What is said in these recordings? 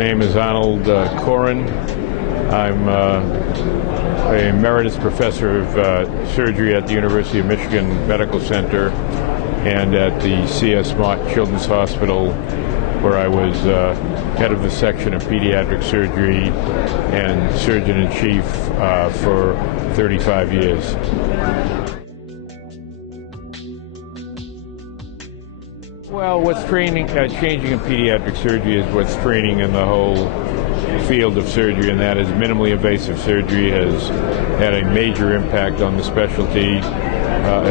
name is Arnold Coran. I'm a emeritus professor of surgery at the University of Michigan Medical Center and at the CS Mott Children's Hospital, where I was head of the section of pediatric surgery and surgeon-in-chief for 35 years. Well, what's changing in pediatric surgery is what's training in the whole field of surgery, and that is minimally invasive surgery has had a major impact on the specialty,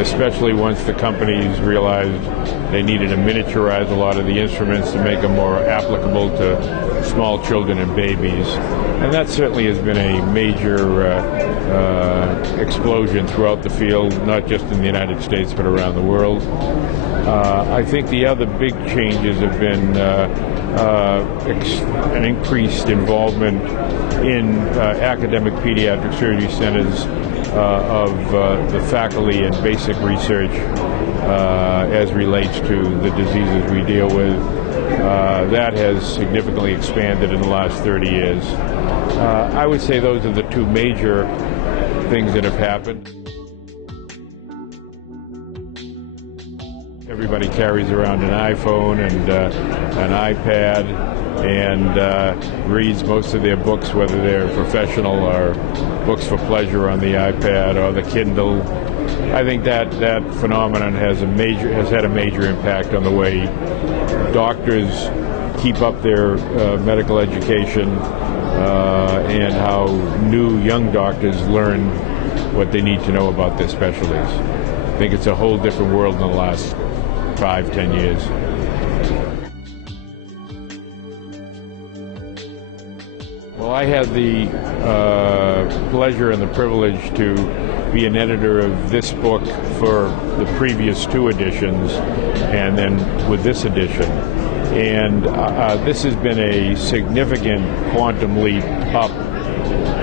especially once the companies realized they needed to miniaturize a lot of the instruments to make them more applicable to small children and babies. And that certainly has been a major explosion throughout the field, not just in the United States but around the world. I think the other big changes have been an increased involvement in academic pediatric surgery centers of the faculty and basic research as relates to the diseases we deal with. That has significantly expanded in the last 30 years. I would say those are the two major things that have happened. Everybody carries around an iPhone and an iPad and reads most of their books, whether they're professional or books for pleasure on the iPad or the Kindle. I think that phenomenon has had a major impact on the way doctors keep up their medical education and how new young doctors learn what they need to know about their specialties. I think it's a whole different world in the last 5-10 years. Well, I had the pleasure and the privilege to be an editor of this book for the previous two editions and then with this edition. And this has been a significant quantum leap up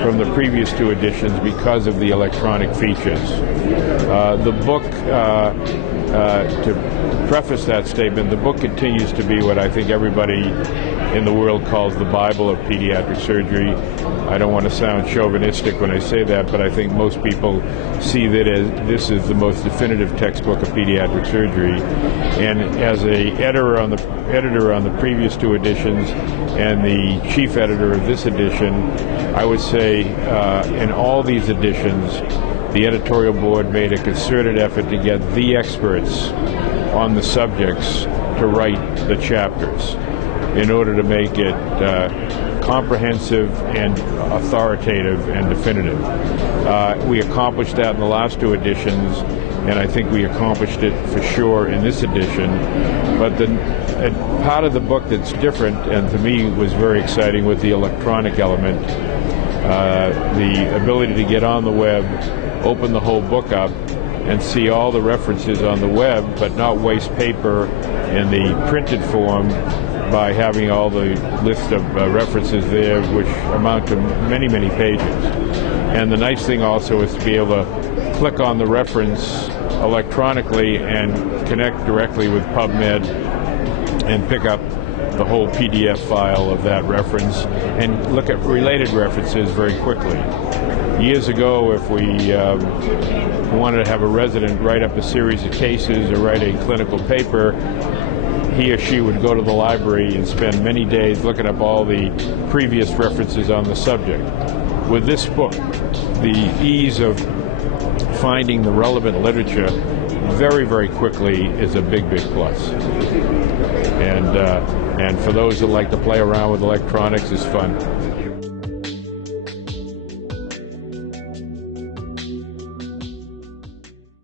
from the previous two editions because of the electronic features. The book, to preface that statement, the book continues to be what I think everybody in the world calls the Bible of pediatric surgery. I don't want to sound chauvinistic when I say that, but I think most people see that as this is the most definitive textbook of pediatric surgery. And as an editor on the previous two editions and the chief editor of this edition, I would say in all these editions, the editorial board made a concerted effort to get the experts on the subjects to write the chapters in order to make it comprehensive and authoritative and definitive. We accomplished that in the last two editions, and I think we accomplished it for sure in this edition. But the part of the book that's different, and to me was very exciting, was the electronic element. The ability to get on the web, open the whole book up, and see all the references on the web, but not waste paper in the printed form by having all the list of references there, which amount to many, many pages. And the nice thing also is to be able to click on the reference electronically and connect directly with PubMed and pick up the whole PDF file of that reference and look at related references very quickly. Years ago, if we wanted to have a resident write up a series of cases or write a clinical paper, he or she would go to the library and spend many days looking up all the previous references on the subject. With this book, the ease of finding the relevant literature very, very quickly is a big, big plus. And for those that like to play around with electronics, it's fun.